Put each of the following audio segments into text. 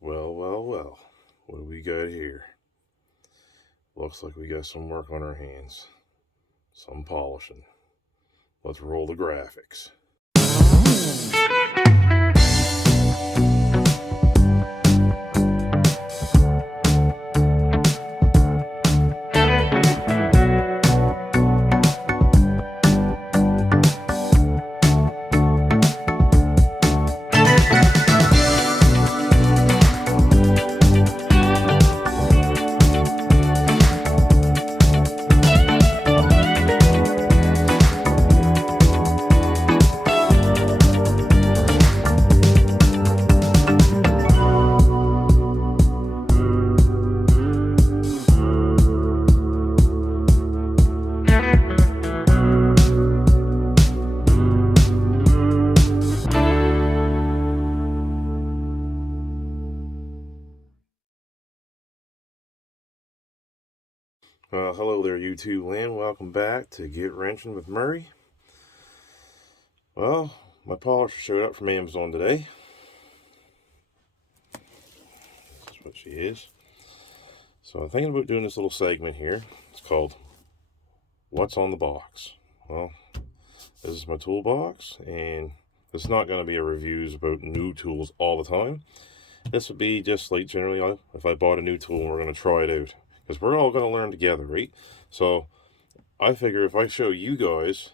Well, well, well. What do we got here? Looks like we got some work on our hands. Some polishing. Let's roll the graphics. Hello there, YouTube land. Welcome back to Get Wrenching with Murray. Well, my polisher showed up from Amazon today. This is what she is. So I'm thinking about doing this little segment here. It's called What's on the Box. Well, this is my toolbox, and it's not going to be a reviews about new tools all the time. This would be just like generally if I bought a new tool and we're going to try it out. Because we're all going to learn together, right? So I figure if I show you guys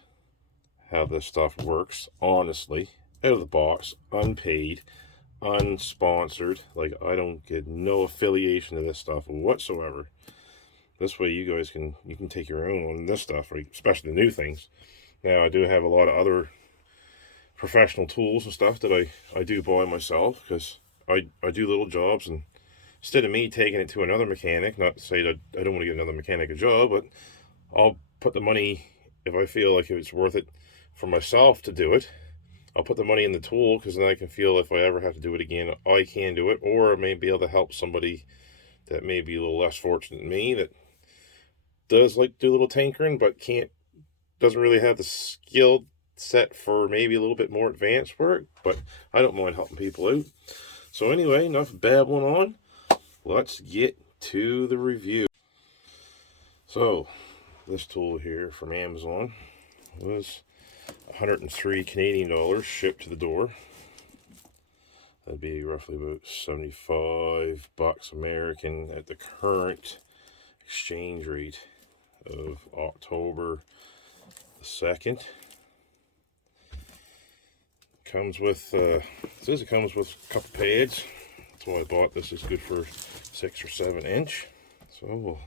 how this stuff works, honestly, out of the box, unpaid, unsponsored, like I don't get no affiliation to this stuff whatsoever. This way you guys can take your own on this stuff, right? Especially the new things. Now I do have a lot of other professional tools and stuff that I do buy myself, because I do little jobs, and instead of me taking it to another mechanic, not to say that I don't want to get another mechanic a job, but I'll put the money, if I feel like it's worth it for myself to do it, I'll put the money in the tool, because then I can feel if I ever have to do it again, I can do it, or I may be able to help somebody that may be a little less fortunate than me, that does like do a little tinkering, but doesn't really have the skill set for maybe a little bit more advanced work, but I don't mind helping people out. So anyway, enough babbling on. Let's get to the review. So, this tool here from Amazon was 103 Canadian dollars shipped to the door. That'd be roughly about 75 bucks American at the current exchange rate of October the 2nd. Comes with, it says it comes with a couple pads. That's why I bought this. It's good for 6 or 7 inch. So we'll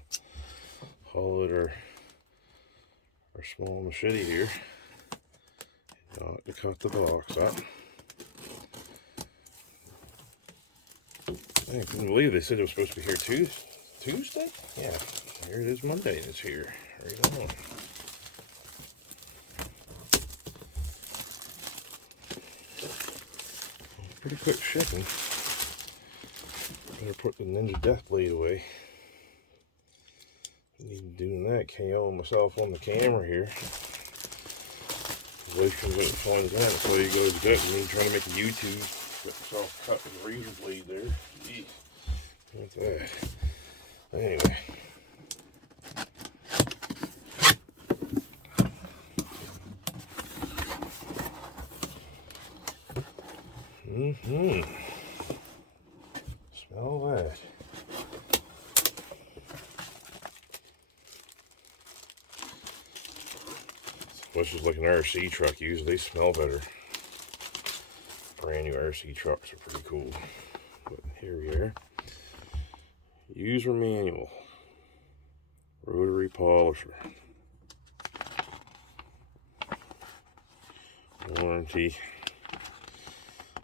haul out our small machete here to cut the box up. I couldn't believe they said it was supposed to be here Tuesday? Yeah, here it is Monday and it's here. Right on. Pretty quick shipping. Better put the Ninja Death Blade away. Need to do that, KO myself on the camera here. The wife comes out and finds out, so you go to gut. Me trying to make a YouTube, got myself cut with a razor blade there. Jeez. Look at that. Anyway. Smell that. Which is like an RC truck. Usually they smell better. Brand new RC trucks are pretty cool. But here we are. User manual. Rotary polisher. Warranty.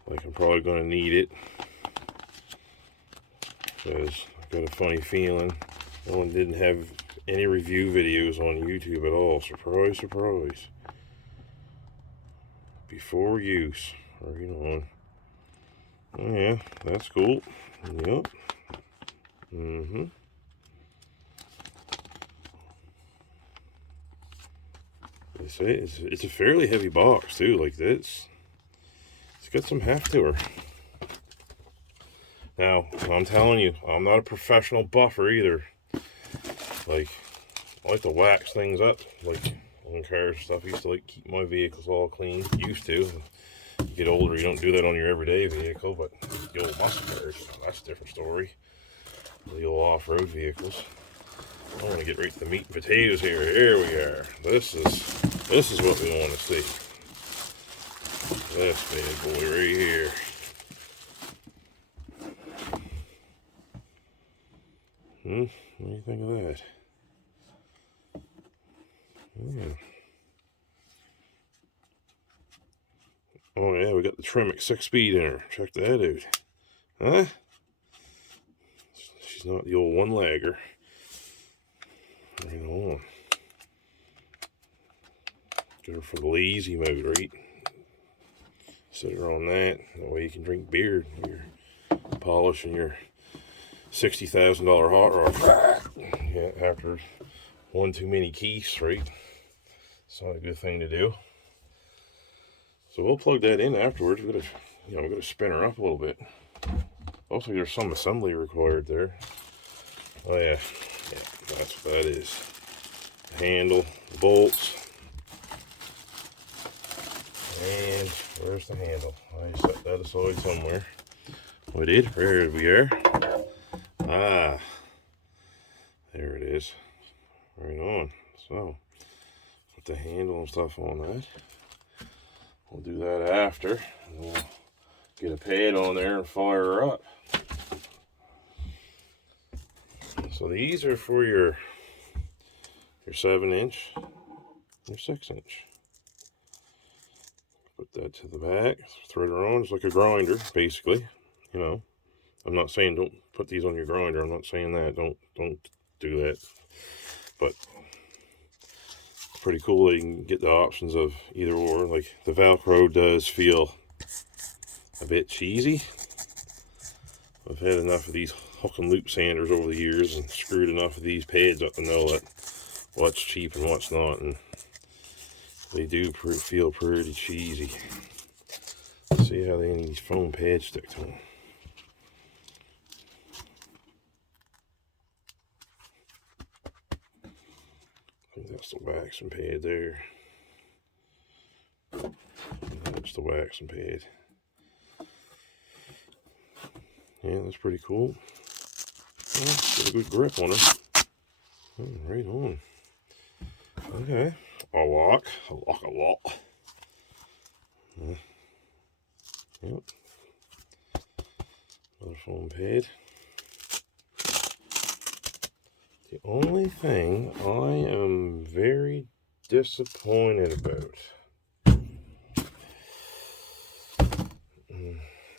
Like I'm probably going to need it, because I've got a funny feeling no one didn't have any review videos on YouTube at all. Surprise, surprise. Before use. Right on. Oh yeah, that's cool. Yep. They say it's a fairly heavy box too. Like this, it's got some heft to her. Now, I'm telling you, I'm not a professional buffer either. Like, I like to wax things up, like on cars and stuff. I used to like keep my vehicles all clean. Used to. You get older, you don't do that on your everyday vehicle, but the old muscle cars, that's a different story. The old off-road vehicles. I want to get right to the meat and potatoes here. Here we are. This is what we want to see. This bad boy right here. What do you think of that? Yeah. Oh yeah, we got the Tremec 6-speed in her. Check that out. Huh? She's not the old one-legger. Right on. Get her for the lazy mode, right? Set her on that. That way you can drink beer when you're polishing your $60,000 hot rod. Yeah, after one too many keys, right? It's not a good thing to do. So we'll plug that in afterwards. We're gonna spin her up a little bit. Also, there's some assembly required there. Oh yeah, that's what that is. The handle, the bolts, and where's the handle? I set that aside somewhere. We did. There we are. Ah, there it is. Right on. So, put the handle and stuff on that. We'll do that after. We'll get a pad on there and fire her up. So these are for your 7-inch, your 6-inch. Put that to the back, thread her on. It's like a grinder, basically. You know, I'm not saying don't put these on your grinder. I'm not saying that. Don't do that. But it's pretty cool that you can get the options of either or. Like the Velcro does feel a bit cheesy. I've had enough of these hook and loop sanders over the years and screwed enough of these pads up to know that what's cheap and what's not, and they do feel pretty cheesy. Let's see how these foam pads stick to them. I think that's the waxing pad there. That's the waxing pad. Yeah, that's pretty cool. Well, got a good grip on it. Oh, right on. Okay. A lock. Yep. Another foam pad. The only thing I am very disappointed about.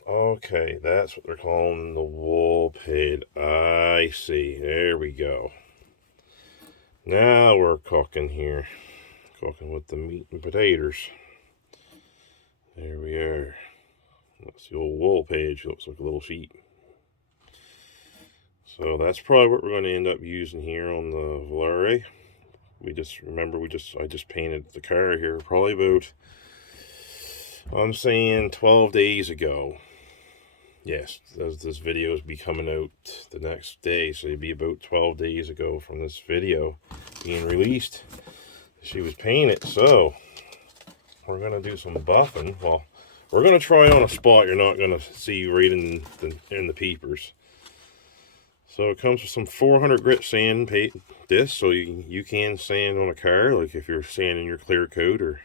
Okay, that's what they're calling the wall pad. I see. There we go. Now we're cooking here. Cooking with the meat and potatoes. There we are. That's the old wall page. It looks like a little sheet. So that's probably what we're going to end up using here on the Volare. I just painted the car here probably about, I'm saying 12 days ago. Yes, this video will be coming out the next day, so it'd be about 12 days ago from this video being released. She was painted, so we're going to do some buffing. Well, we're going to try on a spot you're not going to see right in the peepers. So it comes with some 400 grit sand disc, so you can sand on a car, like if you're sanding your clear coat or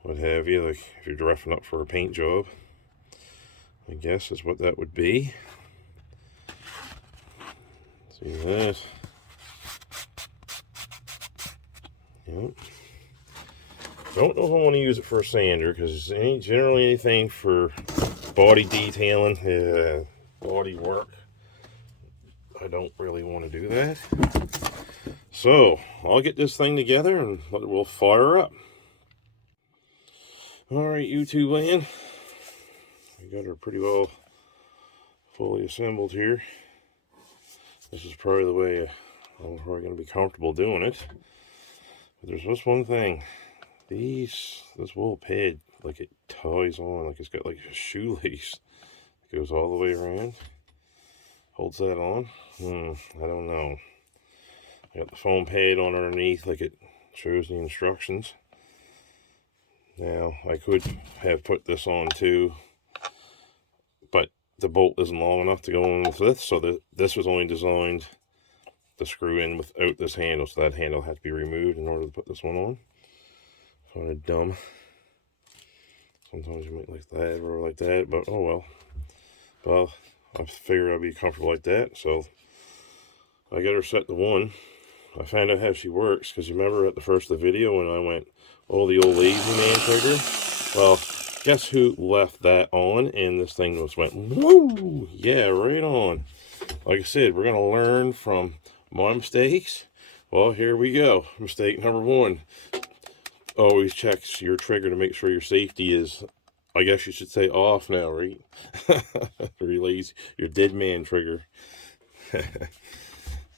what have you, like if you're dressing up for a paint job. I guess is what that would be. See that? Yep. Don't know if I want to use it for a sander, because generally anything for body detailing, body work, I don't really want to do that. So I'll get this thing together and we'll fire up. Alright, YouTube land. We got her pretty well fully assembled here. This is probably the way I'm probably going to be comfortable doing it. But there's just one thing. This wool pad, like it ties on, like it's got like a shoelace that goes all the way around. holds that on. I don't know. I got the foam pad on underneath like it shows the instructions. Now, I could have put this on too, but the bolt isn't long enough to go in with this, so this was only designed to screw in without this handle, so that handle had to be removed in order to put this one on. Kind of dumb. Sometimes you might like that or like that, but oh well. Well, I figured I'd be comfortable like that, so I got her set to 1. I found out how she works, because you remember at the first of the video when I went, oh, the old lazy man trigger? Well, guess who left that on, and this thing just went, woo! Yeah, right on. Like I said, we're going to learn from my mistakes. Well, here we go. Mistake number 1. Always check your trigger to make sure your safety is, I guess you should say, off now, right? Release your dead man trigger.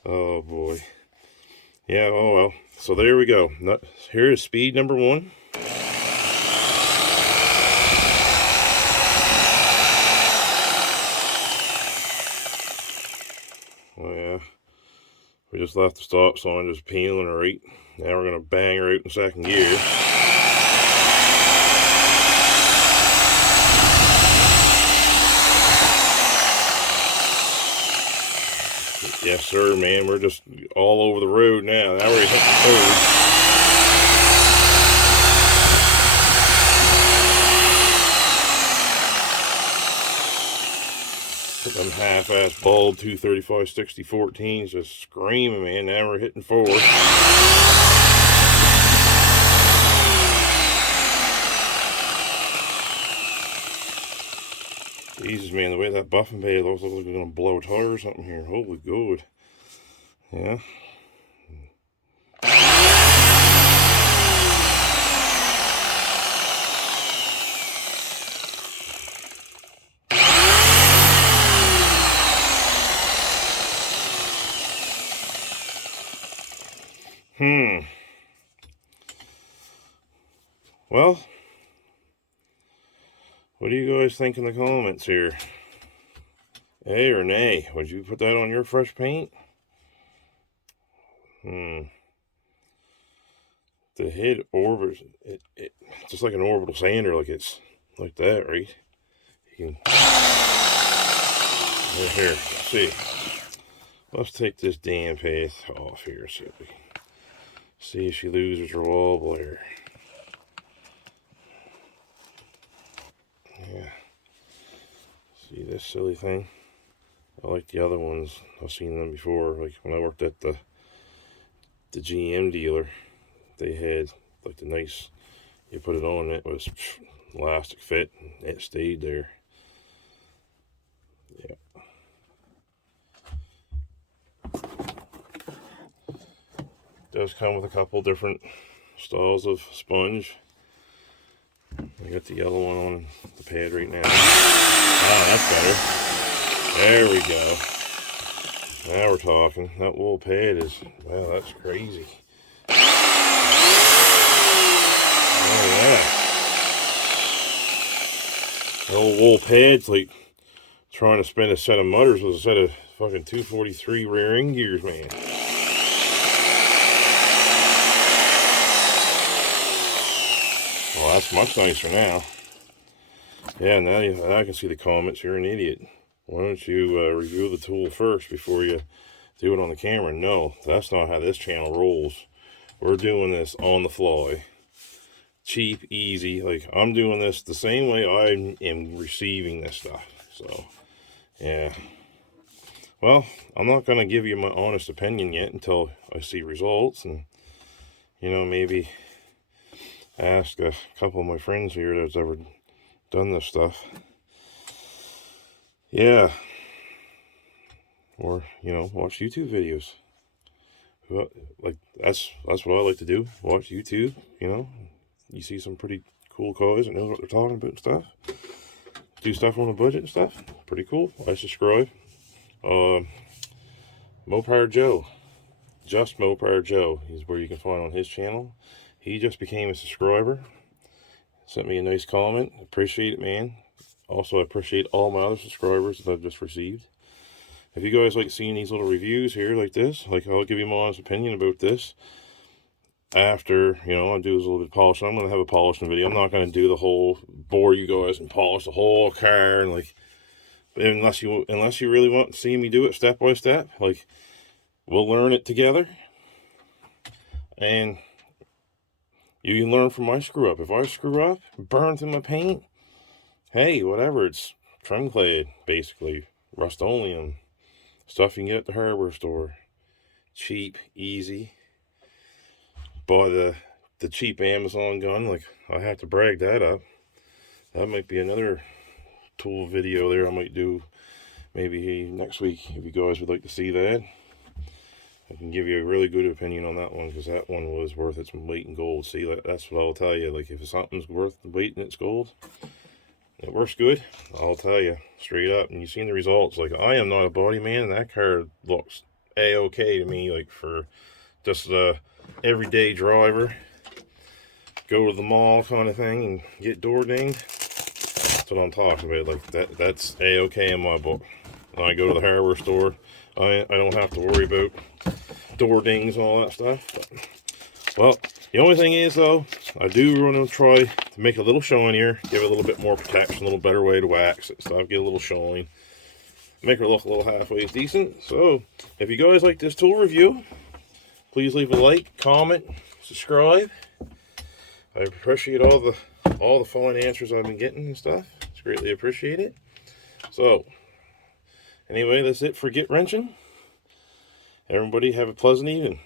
Oh boy. Yeah, oh well. So there we go. Here is speed number 1. Oh yeah. We just left the stop sign, just peeling her right. Now we're going to bang her out in 2nd gear. Yes, sir, man. We're just all over the road now. Now we're hitting the curb. Put them half-ass bulb 235 60 14s just screaming, man. Now we're hitting 4. Jesus, man, the way that buffing pad looks like it's going to blow a tire or something here. Holy good. Yeah. Well, what do you guys think in the comments here? A or nay? Would you put that on your fresh paint? The head orbits, it just like an orbital sander, like it's like that, right? You can, right here, see. Let's take this damn path off here so we see if she loses her wobble here. Yeah. See this silly thing? I like the other ones. I've seen them before. Like when I worked at the GM dealer, they had like the nice, you put it on, it was elastic fit, and it stayed there. Yeah. Does come with a couple different styles of sponge. I got the yellow one on the pad right now. Ah, that's better. There we go. Now we're talking. That wool pad is, wow, that's crazy. Oh yeah. The old wool pad's like trying to spin a set of mutters with a set of fucking 243 rear end gears, man. Well, that's much nicer now. Yeah, now I can see the comments. You're an idiot. Why don't you review the tool first before you do it on the camera? No, that's not how this channel rolls. We're doing this on the fly. Cheap, easy. Like, I'm doing this the same way I am receiving this stuff. So, yeah. Well, I'm not going to give you my honest opinion yet until I see results. And, you know, maybe ask a couple of my friends here that's ever done this stuff. Yeah. Or, you know, watch YouTube videos. Like, that's what I like to do. Watch YouTube, you know. You see some pretty cool guys that knows what they're talking about and stuff. Do stuff on a budget and stuff. Pretty cool. I subscribe. Mopar Joe. Just Mopar Joe is where you can find on his channel. He just became a subscriber. Sent me a nice comment. Appreciate it, man. Also, I appreciate all my other subscribers that I've just received. if you guys like seeing these little reviews here like this, like I'll give you my honest opinion about this after, you know, I do this a little bit of polishing. I'm going to have a polishing video. I'm not going to do the whole, bore you guys and polish the whole car, and like, unless you really want to see me do it step by step. Like, we'll learn it together, and you can learn from my screw up. If I screw up, burn through my paint, hey, whatever, it's trim clad, basically, Rust-Oleum, stuff you can get at the hardware store, cheap, easy. Buy the cheap Amazon gun. Like, I have to brag that up. That might be another tool video there I might do maybe next week, if you guys would like to see that. I can give you a really good opinion on that one, because that one was worth its weight in gold. See, that's what I'll tell you. Like, if something's worth the weight in its gold, it works good, I'll tell you straight up. And you've seen the results. Like, I am not a body man, and that car looks a-okay to me. Like, for just a everyday driver, go to the mall kind of thing and get door dinged, that's what I'm talking about. Like, that's a-okay in my book. When I go to the hardware store, I don't have to worry about door dings and all that stuff. But, well, the only thing is, though, I do want to try to make it a little shinier, give it a little bit more protection, a little better way to wax it, stuff, get a little shine, make her look a little halfway decent. So, if you guys like this tool review, please leave a like, comment, subscribe. I appreciate all the fine answers I've been getting and stuff. It's greatly appreciated. So, anyway, that's it for Get Wrenching. Everybody have a pleasant evening.